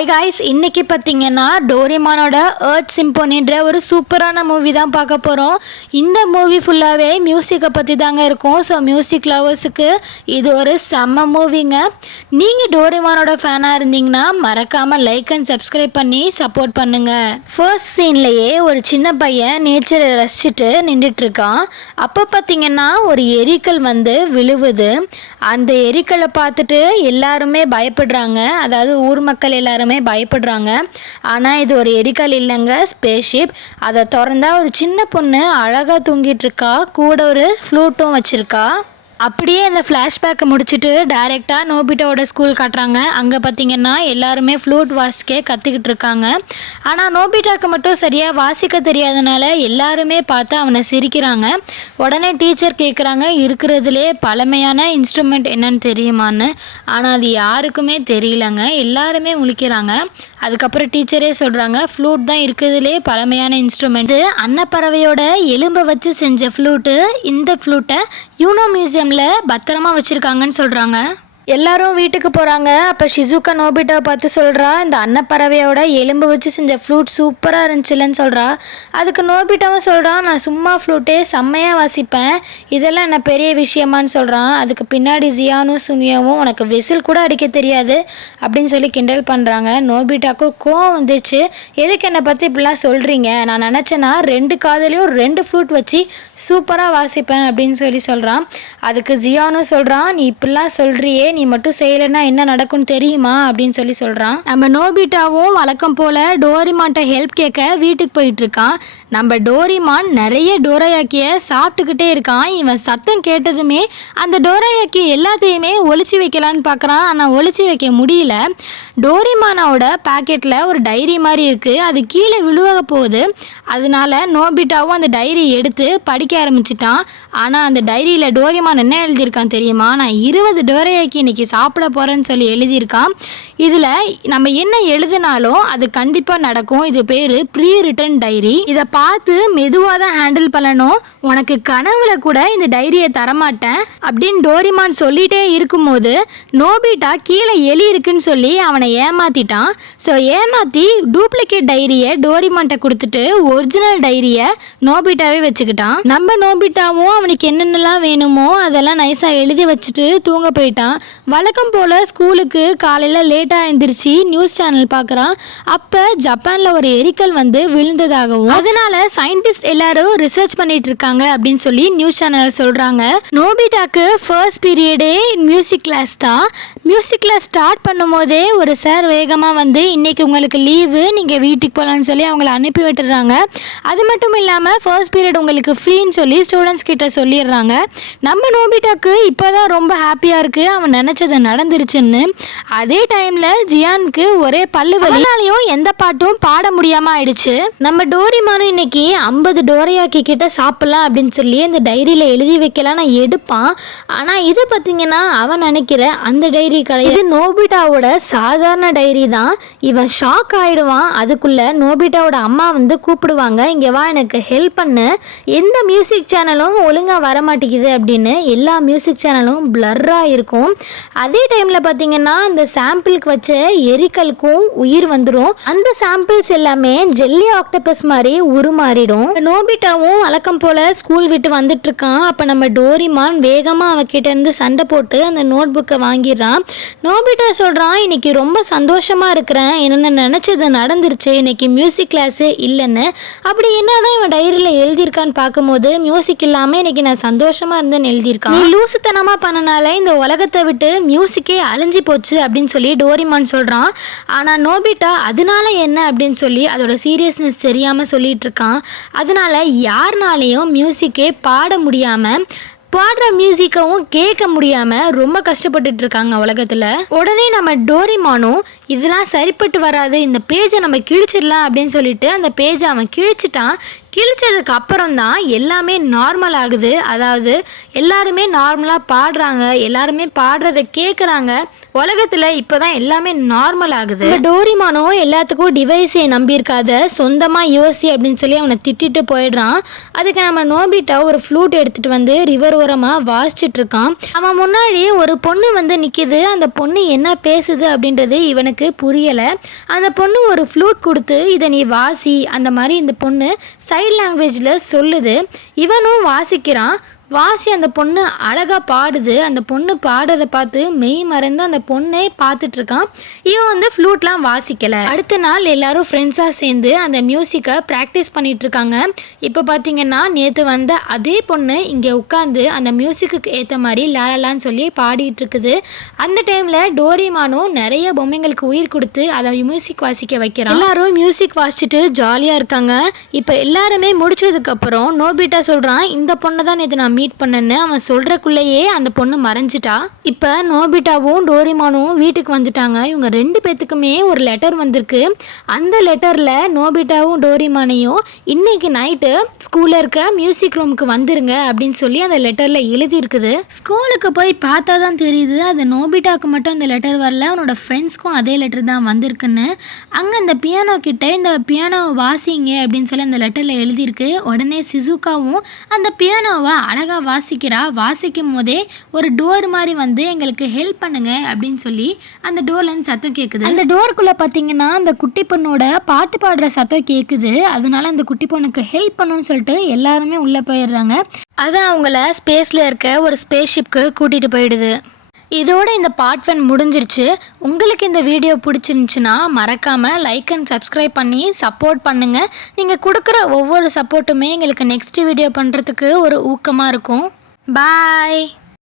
Hi guys, இன்றைக்கி பார்த்தீங்கன்னா டோரிமானோட earth சிம்போனின்ற ஒரு சூப்பரான மூவி தான் பார்க்க போகிறோம். இந்த மூவி ஃபுல்லாகவே மியூசிக்கை பற்றி தாங்க இருக்கும். ஸோ மியூசிக் லவர்ஸுக்கு இது ஒரு செம்ம மூவிங்க. நீங்கள் டோரிமானோட ஃபேனாக இருந்தீங்கன்னா மறக்காமல் லைக் அண்ட் சப்ஸ்கிரைப் பண்ணி சப்போர்ட் பண்ணுங்கள். ஃபர்ஸ்ட் சீன்லேயே ஒரு சின்ன பையன் நேச்சரை ரசிச்சுட்டு நின்றுட்டுருக்கான். அப்போ பார்த்தீங்கன்னா ஒரு எரிக்கல் வந்து விழுவுது. அந்த எரிக்கலை பார்த்துட்டு எல்லாருமே பயப்படுறாங்க. அதாவது ஊர் மக்கள் எல்லாருமே பயப்படுறாங்க. ஆனால் இது ஒரு எரிக்கல் இல்லைங்க, ஸ்பேஸ்ஷிப். அதை திறந்தா ஒரு சின்ன பொண்ணு அழகாக தூங்கிட்டு இருக்கா, கூட ஒரு ஃப்ளூட்டும் வச்சுருக்கா. அப்படியே அந்த ஃப்ளாஷ்பேக்கை முடிச்சுட்டு டைரெக்டாக நோபிட்டாவோட ஸ்கூல் காட்டுறாங்க. அங்கே பார்த்தீங்கன்னா எல்லாருமே ஃப்ளூட் வாசிக்க கற்றுக்கிட்டு இருக்காங்க. ஆனால் நோபிட்டாவுக்கு மட்டும் சரியாக வாசிக்க தெரியாதனால எல்லாருமே பார்த்து அவனை சிரிக்கிறாங்க. உடனே டீச்சர் கேட்குறாங்க, இருக்கிறதுலே பழமையான இன்ஸ்ட்ருமெண்ட் என்னன்னு தெரியுமான்னு. ஆனால் அது யாருக்குமே தெரியலங்க. எல்லாருமே முழிக்கிறாங்க. அதுக்கப்புறம் டீச்சரே சொல்கிறாங்க, ஃப்ளூட் தான் இருக்கிறதுலே பழமையான இன்ஸ்ட்ருமெண்ட். அன்னப்பறவையோட எலும்பை வச்சு செஞ்ச ஃப்ளூட்டு. இந்த ஃப்ளூட்டை யூனோ மியூசியமில் பத்திரமா வச்சுருக்காங்கன்னு சொல்கிறாங்க. எல்லாரும் வீட்டுக்கு போகிறாங்க. அப்போ ஷிசுகா நோபிட்டாவை பார்த்து சொல்கிறா, இந்த அன்னப்பறவையோட எலும்பு வச்சு செஞ்ச ஃப்ளூட் சூப்பராக இருந்துச்சுலன்னு சொல்கிறா. அதுக்கு நோபிட்டாவும் சொல்கிறான், நான் சும்மா ஃப்ளூட்டே செம்மையாக வாசிப்பேன், இதெல்லாம் என்ன பெரிய விஷயமான்னு சொல்கிறான். அதுக்கு பின்னாடி ஜியானும் சுனியாவும் உனக்கு விசில் கூட அடிக்க தெரியாது அப்படின்னு சொல்லி கிண்டல் பண்ணுறாங்க. நோபிட்டாவுக்கு கோவம் வந்துச்சு. எதுக்கு என்னை பற்றி இப்படிலாம் சொல்கிறீங்க? நான் நினச்சேன்னா 2 காதலையும் 2 ஃப்ளூட் வச்சு சூப்பராக வாசிப்பேன் அப்படின்னு சொல்கிறான். அதுக்கு ஜியானும் சொல்கிறான், நீ இப்படிலாம் சொல்கிறியே, நீ மட்டும் செய்யலைன்னா என்ன நடக்கும்னு தெரியுமா அப்படின்னு சொல்கிறான். நம்ம நோபிட்டாவும் வழக்கம் போல் டோரிமான்ட்ட ஹெல்ப் கேட்க வீட்டுக்கு போயிட்டு இருக்கான். நம்ம டோரிமான் நிறைய டோராயாக்கியை சாப்பிட்டுக்கிட்டே இருக்கான். இவன் சத்தம் கேட்டதுமே அந்த டோராயாக்கி எல்லாத்தையுமே ஒளிச்சு வைக்கலான்னு பார்க்குறான். ஆனால் ஒளிச்சு வைக்க முடியல. டோரிமானோட பேக்கெட்டில் ஒரு டைரி மாதிரி இருக்குது, அது கீழே விழுவ போகுது. அதனால நோபிட்டாவும் அந்த டைரி எடுத்து படிக்க ஆரம்பிச்சிட்டான். ஆனால் அந்த டைரியில் டோரிமான் என்ன எழுதியிருக்கான் தெரியுமா? நான் 20 டோராயாக்கி இன்னைக்கு சாப்பிட போகிறேன்னு சொல்லி எழுதியிருக்கான். இதில் நம்ம என்ன எழுதினாலும் அது கண்டிப்பாக நடக்கும். இது பேர் ப்ரீ ரிட்டன் டைரி. இதை பார்த்து மெதுவாக தான் ஹேண்டில் பண்ணணும். உனக்கு கனவுல கூட இந்த டைரியை தரமாட்டேன் அப்படின்னு டோரிமான் சொல்லிகிட்டே இருக்கும்போது நோபிட்டா கீழே எலி இருக்குன்னு சொல்லி அவனை ஏமாற்றிட்டான். ஸோ ஏமாற்றி டூப்ளிகேட் டைரியை டோரிமான்ட்ட கொடுத்துட்டு ஒரிஜினல் டைரியை நோபிட்டாவே வச்சுக்கிட்டான். நம்ம நோபிட்டாவும் அவனுக்கு என்னென்னலாம் வேணுமோ அதெல்லாம் நைஸாக எழுதி வச்சுட்டு தூங்க போயிட்டான். வழக்கம் போல் ஸ்கூலுக்கு காலையில் லேட்டாக எழுந்திரிச்சு நியூஸ் சேனல் பார்க்குறான். அப்போ ஜப்பானில் ஒரு எரிக்கல் வந்து விழுந்ததாகவும் அதனால சயின்டிஸ்ட் எல்லாரும் ரிசர்ச் பண்ணிட்டு இருக்காங்க அப்படின்னு சொல்லி நியூஸ் சேனல் சொல்கிறாங்க. நோபிட்டாக்கு ஃபர்ஸ்ட் பீரியடே மியூசிக் கிளாஸ் தான். மியூசிக் கிளாஸ் ஸ்டார்ட் பண்ணும் போதே ஒரு சார் வேகமாக வந்து இன்னைக்கு உங்களுக்கு லீவு, நீங்கள் வீட்டுக்கு போகலான்னு சொல்லி அவங்கள அனுப்பி விட்டுறாங்க. அது மட்டும் இல்லாமல் ஃபர்ஸ்ட் பீரியட் உங்களுக்கு ஃப்ரீன்னு சொல்லி ஸ்டூடெண்ட்ஸ் கிட்ட சொல்லிடுறாங்க. நம்ம நோபிட்டாக்கு இப்போ தான் ரொம்ப ஹாப்பியாக இருக்குது, அவன் நினச்சது நடந்துருச்சுன்னு. அதே டைமில் ஜியானுக்கு ஒரே பல்லு வலினாலையும் எந்த பாட்டும் பாட முடியாமல் ஆயிடுச்சு. நம்ம டோரிமானும் இன்னைக்கு 50 டோரையாக்கி கிட்ட சாப்பிடலாம் அப்படின்னு சொல்லி அந்த டைரியில் எழுதி வைக்கலான்னு எடுப்பான். ஆனால் இது பார்த்தீங்கன்னா அவன் நினைக்கிற அந்த டைரி கிடையாது, நோபிட்டாவோட சாதாரண டைரி தான். இவன் ஷாக் ஆகிடுவான். அதுக்குள்ளே நோபிட்டாவோட அம்மா வந்து கூப்பிடுவாங்க, இங்கே வா எனக்கு ஹெல்ப் பண்ணு, எந்த மியூசிக் சேனலும் ஒழுங்காக வர மாட்டேங்குது அப்படின்னு. எல்லா மியூசிக் சேனலும் பிளர்ராக இருக்கும். அதே டைமில் பார்த்தீங்கன்னா அந்த சாம்பிளுக்கு வச்ச எரிக்கலுக்கும் உயிர் வந்துடும். அந்த சாம்பிள்ஸ் எல்லாமே ஜெல்லி ஆக்டோபஸ் மாதிரி உருமாறிடும். நோபிட்டாவும் வழக்கம் போல் ஸ்கூல் விட்டு வந்துட்டு இருக்கான். அப்போ நம்ம டோரிமான் வேகமாக அவகிட்ட இருந்து சண்டை போட்டு அந்த நோட் புக்கை வாங்கிடுறான். நோபிட்டா சொல்கிறான், இன்னைக்கு ரொம்ப சந்தோஷமாக இருக்கிறேன், என்ன நினச்சது நடந்துருச்சு, இன்னைக்கு மியூசிக் கிளாஸு இல்லைன்னு. அப்படி என்னதான் இவன் டைரியில் எழுதியிருக்கான்னு பார்க்கும்போது மியூசிக் இல்லாமல் இன்னைக்கு நான் சந்தோஷமாக இருந்தேன்னு எழுதியிருக்கான். நீ லூசுத்தனமாக பண்ணனால இந்த உலகத்தை விட்டு மியூசிக்கே அழிஞ்சு போச்சு அப்படின்னு சொல்லி டோரிமான் சொல்கிறான். ஆனால் நோபிட்டா அதனால என்ன அப்படின்னு சொல்லி அதோட சீரியஸ்னஸ் தெரியாமல் சொல்லிட்டு இருக்கான். அதனால யாருனாலையும் மியூசிக்கே பாட முடியாமல் பாடுற மியூசிக்கவும் கேட்க முடியாமல் ரொம்ப கஷ்டப்பட்டுட்டு இருக்காங்க உலகத்தில். உடனே நம்ம டோரிமானும் இதெல்லாம் சரிப்பட்டு வராது, இந்த பேஜை நம்ம கிழிச்சிடலாம் அப்படின்னு சொல்லிட்டு அந்த பேஜை அவன் கிழிச்சிட்டான். கிழிச்சதுக்கு அப்புறம் தான் எல்லாமே நார்மல் ஆகுது. அதாவது எல்லாருமே நார்மலாக பாடுறாங்க, எல்லாருமே பாடுறதை கேட்குறாங்க. உலகத்தில் இப்போ தான் எல்லாமே நார்மல் ஆகுது. டோரிமானோ எல்லாத்துக்கும் டிவைஸை நம்பியிருக்காத, சொந்தமாக யோசி அப்படின்னு சொல்லி அவனை திட்டிட்டு போயிடுறான். அதுக்கு நம்ம நோபிட்டா ஒரு ஃப்ளூட் எடுத்துகிட்டு வந்து ரிவர் ஓரமாக வாசிச்சுட்டு இருக்கான். அவன் முன்னாடி ஒரு பொண்ணு வந்து நிற்கிது. அந்த பொண்ணு என்ன பேசுது அப்படின்றது இவனுக்கு புரியலை. அந்த பொண்ணு ஒரு ஃப்ளூட் கொடுத்து இதை நீ வாசி அந்த மாதிரி இந்த பொண்ணு சைட் லாங்குவேஜில் சொல்லுது. இவனும் வாசிக்கிறான். வாசி அந்த பொண்ணு அழகாக பாடுது. அந்த பொண்ணு பாடுறதை பார்த்து மெய் மறந்து அந்த பொண்ணே பார்த்துட்ருக்கான். இவன் வந்து ஃப்ளூட்லாம் வாசிக்கலை. அடுத்த நாள் எல்லாரும் ஃப்ரெண்ட்ஸாக சேர்ந்து அந்த மியூசிக்கை ப்ராக்டிஸ் பண்ணிகிட்ருக்காங்க. இப்போ பார்த்தீங்கன்னா நேற்று வந்த அதே பொண்ணு இங்கே உட்காந்து அந்த மியூசிக்கு ஏற்ற மாதிரி லாலான்னு சொல்லி பாடிட்டு இருக்குது. அந்த டைமில் டோரிமானும் நிறைய பொம்மைங்களுக்கு உயிர் கொடுத்து அதை மியூசிக் வாசிக்க வைக்கிறான். எல்லாரும் மியூசிக் வாசிச்சுட்டு ஜாலியாக இருக்காங்க. இப்போ எல்லாருமே முடிச்சதுக்கப்புறம் நோபிட்டா சொல்கிறான், இந்த பொண்ணை தான் நேற்று நான் மீட் பண்ணன்னு. அவன் சொல்றக்குள்ளேயே அந்த பொண்ணு மறைஞ்சிட்டா. இப்போ நோபிட்டாவும் டோரிமானும் வீட்டுக்கு வந்துட்டாங்க. இவங்க 2 பேத்துக்குமே ஒரு லெட்டர் வந்திருக்கு. அந்த லெட்டரில் நோபிட்டாவும் டோரிமானையும் இன்னைக்கு நைட்டு ஸ்கூலில் இருக்க மியூசிக் ரூமுக்கு வந்துருங்க அப்படின்னு சொல்லி அந்த லெட்டரில் எழுதியிருக்குது. ஸ்கூலுக்கு போய் பார்த்தா தான் தெரியுது அது நோபிட்டாவுக்கு மட்டும் அந்த லெட்டர் வரல, அவனோட ஃப்ரெண்ட்ஸ்க்கும் அதே லெட்டர் தான் வந்திருக்குன்னு. அங்கே அந்த பியானோ கிட்ட இந்த பியானோவை வாசிங்க அப்படின்னு சொல்லி அந்த லெட்டரில் எழுதியிருக்கு. உடனே சிசுகாவும் அந்த பியானோவை அழகாக வாசிக்கும் போதே ஒரு டோர் மாதிரி வந்து எங்களுக்கு ஹெல்ப் பண்ணுங்க அப்படின்னு சொல்லி அந்த டோர்லேருந்து சத்தம் கேட்குது. அந்த டோருக்குள்ளே பார்த்தீங்கன்னா அந்த குட்டி பொண்ணோட பாட்டு பாடுற சத்தம் கேட்குது. அதனால அந்த குட்டி பொண்ணுக்கு ஹெல்ப் பண்ணணும்னு சொல்லிட்டு எல்லாருமே உள்ளே போயிடுறாங்க. அது அவங்கள ஸ்பேஸில் இருக்க ஒரு ஸ்பேஸ் ஷிப்க்கு கூட்டிகிட்டு போயிடுது. இதோட இந்த பார்ட் 1 முடிஞ்சிருச்சு. உங்களுக்கு இந்த வீடியோ பிடிச்சிருந்துச்சுன்னா மறக்காமல் லைக் அண்ட் சப்ஸ்கிரைப் பண்ணி சப்போர்ட் பண்ணுங்கள். நீங்கள் கொடுக்குற ஒவ்வொரு சப்போர்ட்டுமே எங்களுக்கு நெக்ஸ்ட் வீடியோ பண்ணுறதுக்கு ஒரு ஊக்கமாக இருக்கும். பாய்.